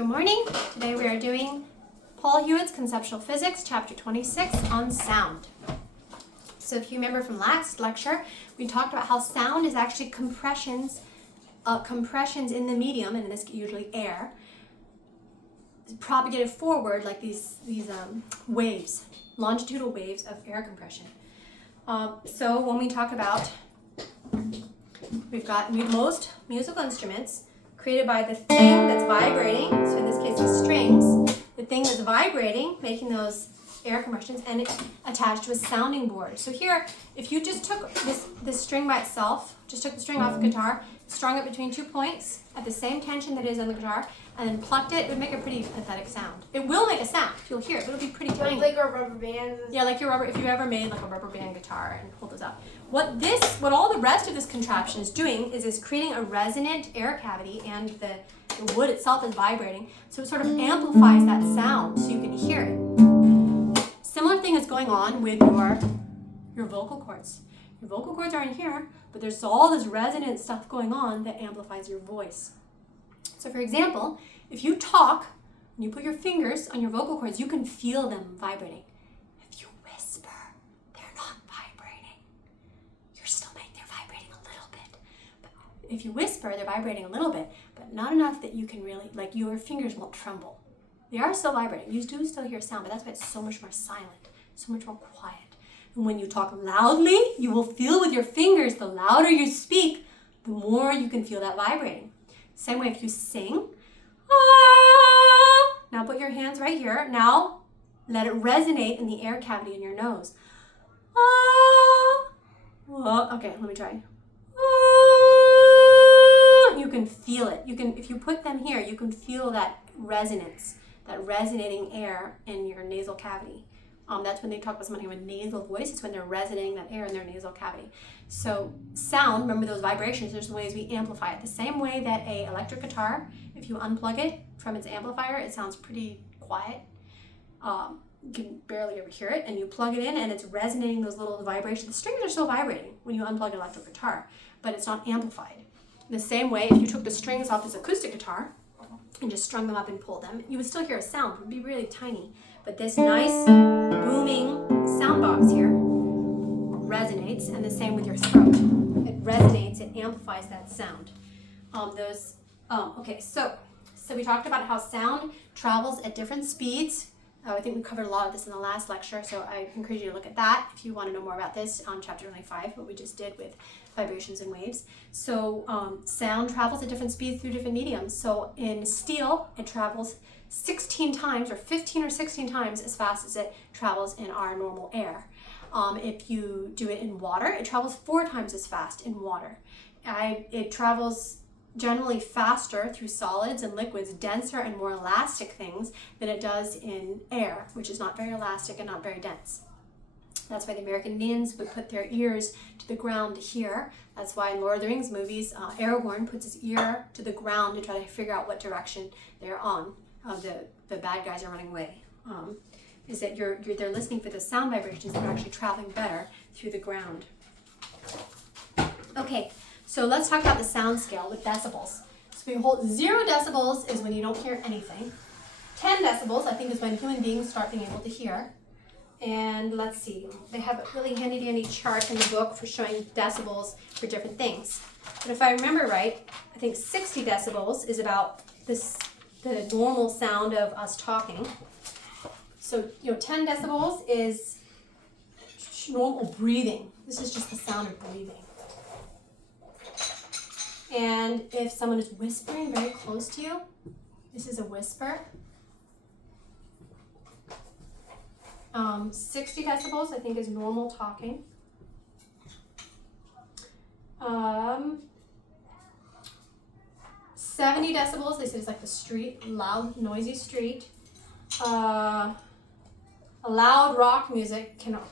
Good morning. Today we are doing Paul Hewitt's Conceptual Physics, Chapter 26 on sound. So if you remember from last lecture, we talked about how sound is actually compressions in the medium, and in this usually air, propagated forward like these waves, longitudinal waves of air compression. So when we talk about, we've got most musical instruments created by the thing that's vibrating, so in this case the strings, the thing that's vibrating, making those air compressions, and it's attached to a sounding board. So here, if you just took this string by itself, just took the string off the guitar, strung it between 2 points at the same tension that it is on the guitar, and then plucked it, it would make a pretty pathetic sound. It will make a sound, you'll hear it, but it'll be pretty tiny. Like a rubber band? Yeah, like your rubber, if you ever made like a rubber band guitar and pulled this up. What all the rest of this contraption is doing is creating a resonant air cavity, and the wood itself is vibrating, so it sort of amplifies that sound so you can hear it. Similar thing is going on with your vocal cords. Your vocal cords are in here, but there's all this resonant stuff going on that amplifies your voice. So for example, if you talk and you put your fingers on your vocal cords, you can feel them vibrating. If you whisper, they're not vibrating. They're vibrating a little bit. But if you whisper, they're vibrating a little bit, but not enough that you can really, like your fingers won't tremble. They are still vibrating. You do still hear sound, but that's why it's so much more silent, so much more quiet. And when you talk loudly, you will feel with your fingers, the louder you speak, the more you can feel that vibrating. Same way if you sing. Ah! Now put your hands right here. Now let it resonate in the air cavity in your nose. Ah! Okay, let me try. Ah! You can feel it. If you put them here, you can feel that resonance, that resonating air in your nasal cavity. That's when they talk about somebody with a nasal voice. It's when they're resonating that air in their nasal cavity. So sound, remember those vibrations, there's the ways we amplify it. The same way that a electric guitar, if you unplug it from its amplifier, it sounds pretty quiet. You can barely ever hear it, and you plug it in and it's resonating those little vibrations. The strings are still vibrating when you unplug an electric guitar, but it's not amplified. In the same way, if you took the strings off this acoustic guitar and just strung them up and pulled them, you would still hear a sound. It would be really tiny. But this nice booming sound box here resonates, and the same with your throat. It resonates, it amplifies that sound. Okay, so we talked about how sound travels at different speeds. I think we covered a lot of this in the last lecture, so I encourage you to look at that if you want to know more about this on chapter 25, what we just did with vibrations and waves. So sound travels at different speeds through different mediums. So in steel, it travels 16 times or 15 or 16 times as fast as it travels in our normal air. If you do it in water, it travels 4 times as fast in water. It travels generally faster through solids and liquids, denser and more elastic things, than it does in air, which is not very elastic and not very dense. That's why the American Indians would put their ears to the ground to hear. That's why in Lord of the Rings movies, Aragorn puts his ear to the ground to try to figure out what direction they're on. The bad guys are running away. Is that they're listening for the sound vibrations that are actually traveling better through the ground. Okay, so let's talk about the sound scale with decibels. So we hold 0 decibels is when you don't hear anything. 10 decibels, I think, is when human beings start being able to hear. And let's see, they have a really handy dandy chart in the book for showing decibels for different things. But if I remember right, I think 60 decibels is about the normal sound of us talking. So 10 decibels is normal breathing. This is just the sound of breathing. And if someone is whispering very close to you, this is a whisper. 60 decibels, I think, is normal talking. 70 decibels, they say it's like the street, loud, noisy street. A loud rock music cannot,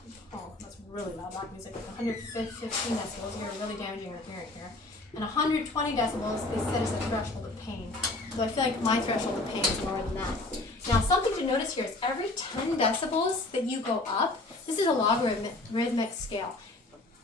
that's really loud rock music, 115 decibels, you're really damaging your hearing here. And 120 decibels, they said is the threshold of pain. So I feel like my threshold of pain is lower than that. Now, something to notice here is every 10 decibels that you go up, this is a logarithmic scale.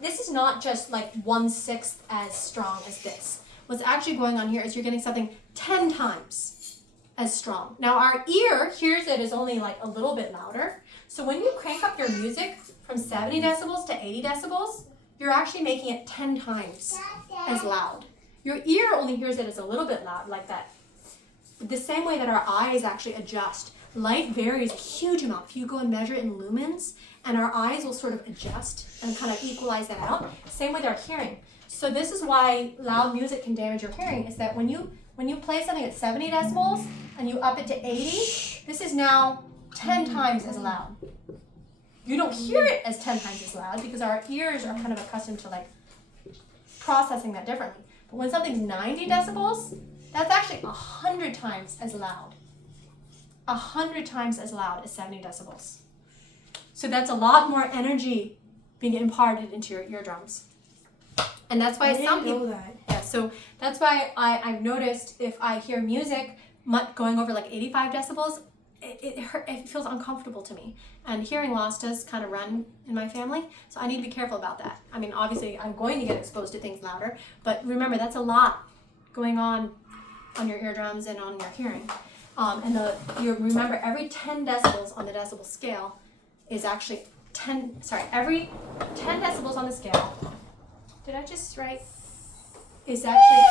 This is not just like 1/6 as strong as this. What's actually going on here is you're getting something 10 times as strong. Now our ear hears it as only like a little bit louder. So when you crank up your music from 70 decibels to 80 decibels, you're actually making it 10 times as loud. Your ear only hears it as a little bit loud, like that. The same way that our eyes actually adjust. Light varies a huge amount. If you go and measure it in lumens, and our eyes will sort of adjust and kind of equalize that out. Same with our hearing. So this is why loud music can damage your hearing, is that when you play something at 70 decibels and you up it to 80, this is now 10 times as loud. You don't hear it as 10 times as loud because our ears are kind of accustomed to like processing that differently. But when something's 90 decibels, that's actually 100 times as loud. 100 times as loud as 70 decibels. So that's a lot more energy being imparted into your eardrums. And that's why some people, yeah, so that's why I've noticed if I hear music going over like 85 decibels, it feels uncomfortable to me. And hearing loss does kind of run in my family, so I need to be careful about that. I mean, obviously I'm going to get exposed to things louder, but remember that's a lot going on your eardrums and on your hearing. You remember every 10 decibels on the decibel scale is actually every 10 decibels on the scale, did I just write? Is actually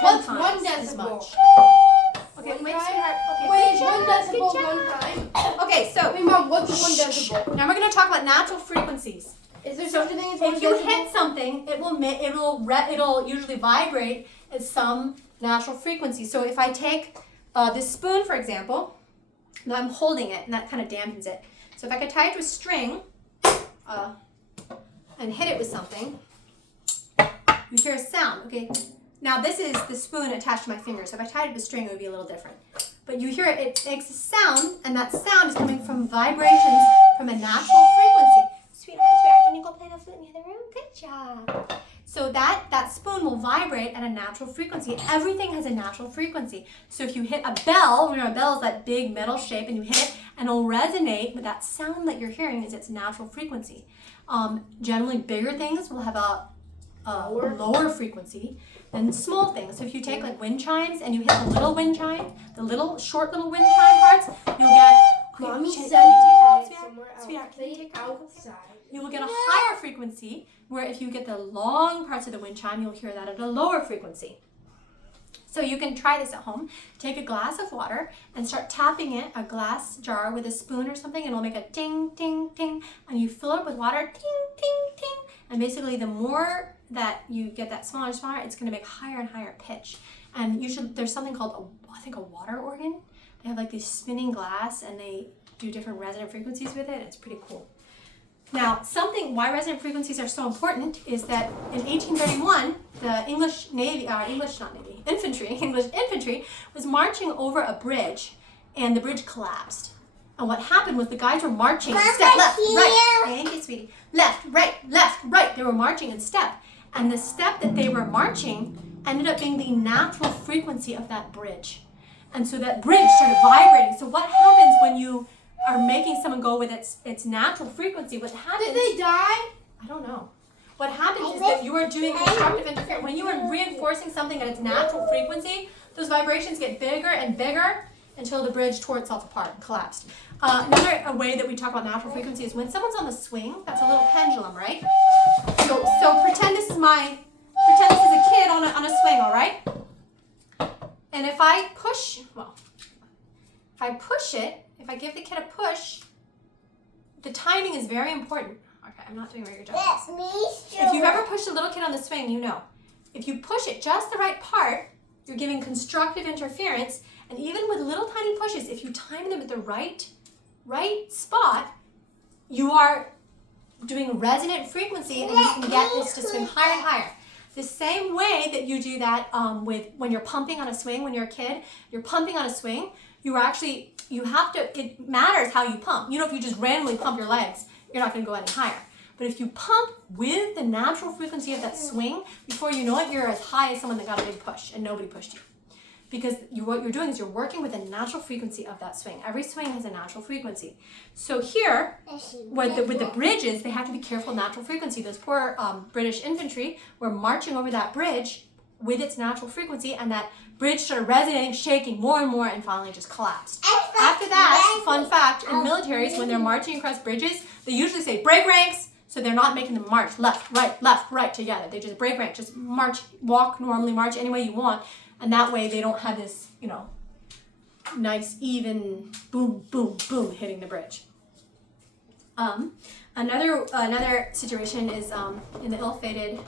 10 times as much. Okay, wait, sweetheart. Okay, wait, 1 decibel, 1 prime. Okay, so wait, Mom, what's 1 decibel? Now we're going to talk about natural frequencies. Is there such a thing as 1 decibel? If you hit something, it'll usually vibrate at some natural frequency. So if I take this spoon, for example, and I'm holding it, and that kind of dampens it. So if I could tie it to a string and hit it with something, you hear a sound. Okay. Now this is the spoon attached to my finger. So if I tied it to a string, it would be a little different. But you hear it, it makes a sound, and that sound is coming from vibrations from a natural frequency. Sweetheart, can you go play the flute in the other room? Good job. So that spoon will vibrate at a natural frequency. Everything has a natural frequency. So if you hit a bell, a bell is that big metal shape, and you hit it, and it'll resonate with that sound that you're hearing is its natural frequency. Generally, bigger things will have a lower frequency than small things. So if you take like wind chimes and you hit the little wind chime, the short little wind chime parts, you'll get. Mommy said Sweetheart, you will get a higher frequency, where if you get the long parts of the wind chime, you'll hear that at a lower frequency. So you can try this at home. Take a glass of water and start tapping a glass jar with a spoon or something, and it'll make a ting, ting, ting. And you fill it with water, ting, ting, ting. And basically the more that you get that smaller and smaller, it's going to make higher and higher pitch. And there's something called, a water organ. They have like these spinning glass, and they do different resonant frequencies with it. It's pretty cool. Now, why resonant frequencies are so important is that in 1831, the English infantry was marching over a bridge, and the bridge collapsed. And what happened was the guys were marching in step, left, right. Thank you, sweetie. Left, right. They were marching in step. And the step that they were marching ended up being the natural frequency of that bridge. And so that bridge started vibrating. So what happens when you are making someone go with its natural frequency? What happens? Did they die? I don't know. What happens is that you are doing constructive interference. When you are reinforcing something at its natural frequency, those vibrations get bigger and bigger until the bridge tore itself apart and collapsed. Another way that we talk about natural frequency is when someone's on the swing. That's a little pendulum, right? So pretend this is a kid on a swing, all right? And if I give the kid a push, the timing is very important. Okay, I'm not doing what you're doing. If you've ever pushed a little kid on the swing, you know. If you push it just the right part, you're giving constructive interference. And even with little tiny pushes, if you time them at the right spot, you are doing resonant frequency, and you can get this to swing higher and higher. The same way that you do that when you're pumping on a swing, when you're a kid, you're pumping on a swing, it matters how you pump. If you just randomly pump your legs, you're not going to go any higher. But if you pump with the natural frequency of that swing, before you know it, you're as high as someone that got a big push and nobody pushed you. Because what you're doing is you're working with the natural frequency of that swing. Every swing has a natural frequency. So here, with the bridges, they have to be careful of natural frequency. Those poor British infantry were marching over that bridge, with its natural frequency, and that bridge started resonating, shaking more and more, and finally just collapsed. After that, fun fact, in militaries, when they're marching across bridges, they usually say, break ranks, so they're not making them march left, right together. They just break rank, just march, walk normally, march any way you want, and that way they don't have this, you know, nice even boom, boom, boom hitting the bridge. Another situation is in the ill-fated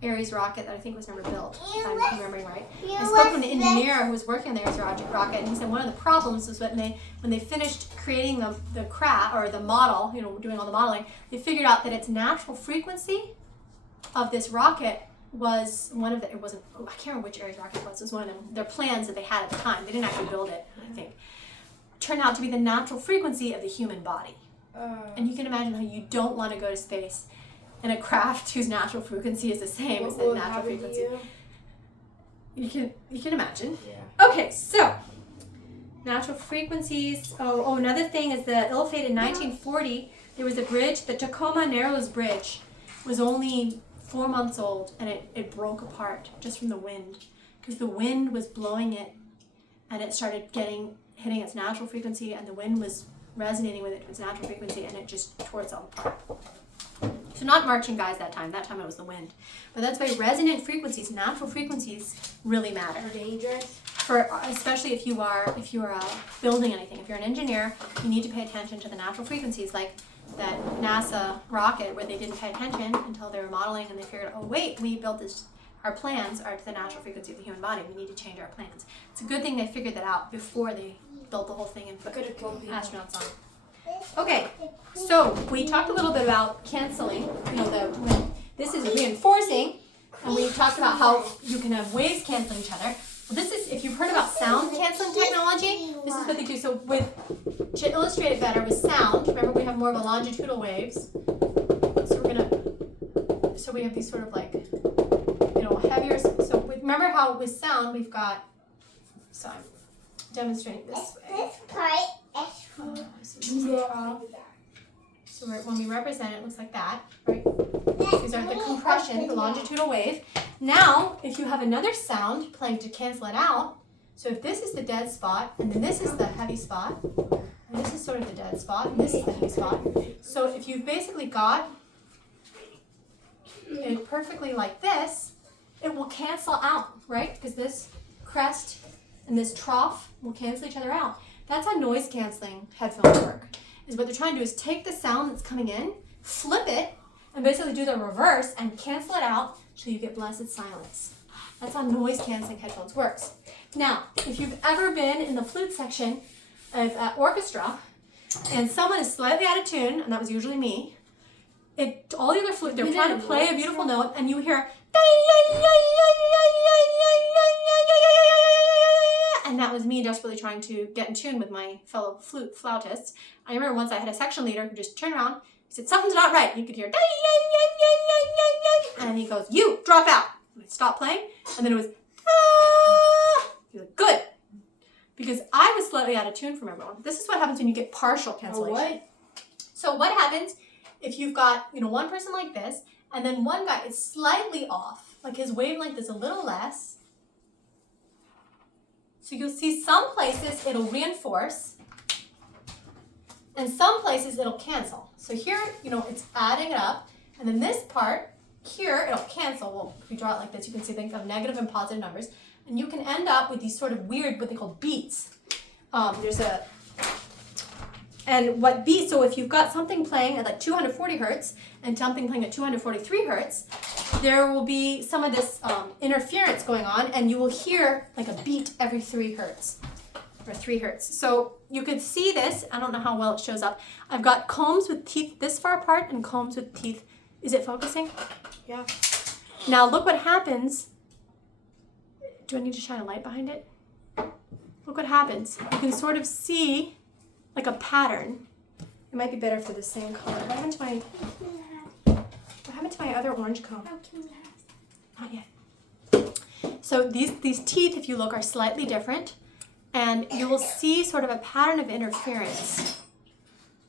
Ares rocket that I think was never built, if I'm remembering right. I spoke with an engineer who was working on the Ares rocket, and he said one of the problems was when they finished creating the craft or the model, you know, doing all the modeling, they figured out that its natural frequency of this rocket was one of the, I can't remember which Ares rocket it was one of their plans that they had at the time. They didn't actually build it, I think. Turned out to be the natural frequency of the human body. And you can imagine how you don't want to go to space in a craft whose natural frequency is the same as the natural frequency. You can imagine. Yeah. Okay, so natural frequencies. Oh, another thing is the ill-fated 1940. There was a bridge, the Tacoma Narrows Bridge, was only 4 months old, and it broke apart just from the wind because the wind was blowing it, and it started hitting its natural frequency, and the wind was resonating with its natural frequency, and it just tore itself apart. So not marching guys that time it was the wind. But that's why resonant frequencies, natural frequencies, really matter. Are dangerous? Especially if you are building anything. If you're an engineer, you need to pay attention to the natural frequencies, like that NASA rocket where they didn't pay attention until they were modeling, and they figured, oh wait, we built this, our plans are to the natural frequency of the human body. We need to change our plans. It's a good thing they figured that out before they built the whole thing and put astronauts on. Okay, so we talked a little bit about canceling. You know, this is reinforcing, and we talked about how you can have waves canceling each other. Well, this is, if you've heard about sound canceling technology, this is what they do. So to illustrate it better with sound, remember we have more of a longitudinal waves. So we have these sort of like, you know, heavier. So remember how with sound we've got. So I'm demonstrating this way. This part So when we represent it, it looks like that, right? These are the compression, the longitudinal wave. Now, if you have another sound playing to cancel it out, so if this is the dead spot, and then this is the heavy spot, and this is sort of the dead spot, and this is the heavy spot. So if you've basically got it perfectly like this, it will cancel out, right? Because this crest and this trough will cancel each other out. That's how noise canceling headphones work. Is what they're trying to do is take the sound that's coming in, flip it, and basically do the reverse and cancel it out so you get blessed silence. That's how noise canceling headphones works. Now, if you've ever been in the flute section of an orchestra and someone is slightly out of tune, and that was usually me, all the other flute, they're trying to play a beautiful note, and you hear, and that was me desperately trying to get in tune with my fellow flautists. I remember once I had a section leader who just turned around, he said, something's not right. You could hear, and he goes, you, drop out. And I stopped playing, and then it was, he was like, good. Because I was slightly out of tune from everyone. This is what happens when you get partial cancellation. What? So what happens if you've got, one person like this, and then one guy is slightly off, like his wavelength is a little less. So you'll see some places it'll reinforce, and some places it'll cancel. So here, it's adding it up, and then this part here, it'll cancel. Well, if we draw it like this, you can see think of negative and positive numbers, and you can end up with these sort of weird, what they call beats. So if you've got something playing at like 240 hertz and something playing at 243 hertz, there will be some of this interference going on, and you will hear like a beat every 3 hertz or 3 hertz. So you could see this. I don't know how well it shows up. I've got combs with teeth this far apart and combs with teeth. Is it focusing? Yeah. Now look what happens. Do I need to shine a light behind it? Look what happens. You can sort of see like a pattern. It might be better if they're the same color. What happened to my other orange comb? Not yet. So these teeth, if you look, are slightly different, and you will see sort of a pattern of interference.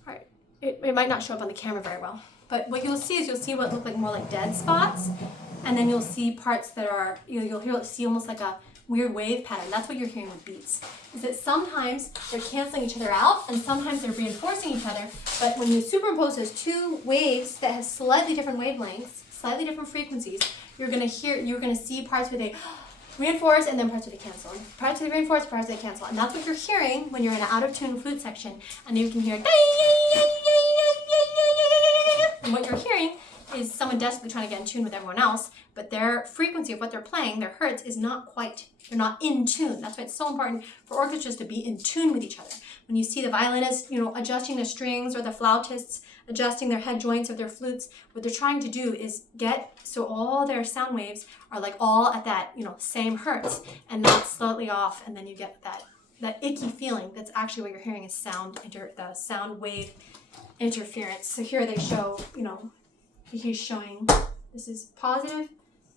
All right. It might not show up on the camera very well, but what you'll see is what look like more like dead spots, and then you'll see parts that are, you'll see almost like a weird wave pattern. That's what you're hearing with beats. Is that sometimes they're canceling each other out and sometimes they're reinforcing each other. But when you superimpose those two waves that have slightly different wavelengths, slightly different frequencies, you're gonna see parts where they reinforce and then parts where they cancel. And parts where they reinforce, parts where they cancel. And that's what you're hearing when you're in an out of tune flute section, and you can hear. And what you're hearing is someone desperately trying to get in tune with everyone else, but their frequency of what they're playing, their hertz, is not quite, they're not in tune. That's why it's so important for orchestras to be in tune with each other. When you see the violinists, adjusting the strings, or the flautists adjusting their head joints of their flutes, what they're trying to do is get so all their sound waves are like all at that, same hertz and not slightly off, and then you get that icky feeling. That's actually what you're hearing is the sound wave interference. So here they show, he's showing this is positive,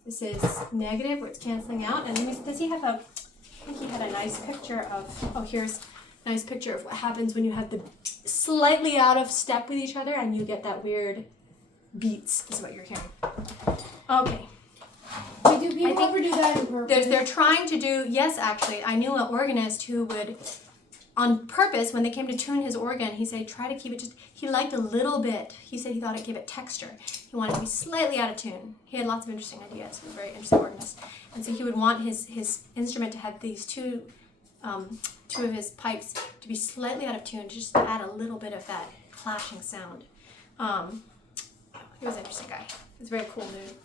this is negative, where it's canceling out. And does he have I think he had a nice picture of, here's a nice picture of what happens when you have the slightly out of step with each other and you get that weird beats, is what you're hearing. Okay. Wait, do people ever do that on purpose? They're trying to do, yes, actually. I knew an organist who would, on purpose, when they came to tune his organ, he said, try to keep it he liked a little bit. He said he thought it gave it texture. He wanted it to be slightly out of tune. He had lots of interesting ideas. He was a very interesting organist. And so he would want his instrument to have these two of his pipes to be slightly out of tune, just to add a little bit of that clashing sound. He was an interesting guy. He was a very cool dude.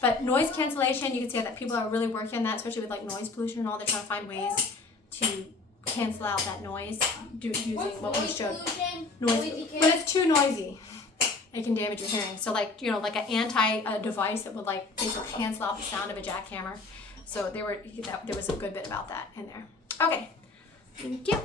But noise cancellation, you can see that people are really working on that, especially with like noise pollution and all. They're trying to find ways to cancel out that noise using what we showed. Noise, but it's too noisy. It can damage your hearing. So like like an anti-device that would like basically cancel out the sound of a jackhammer. So there was a good bit about that in there. Okay, thank you.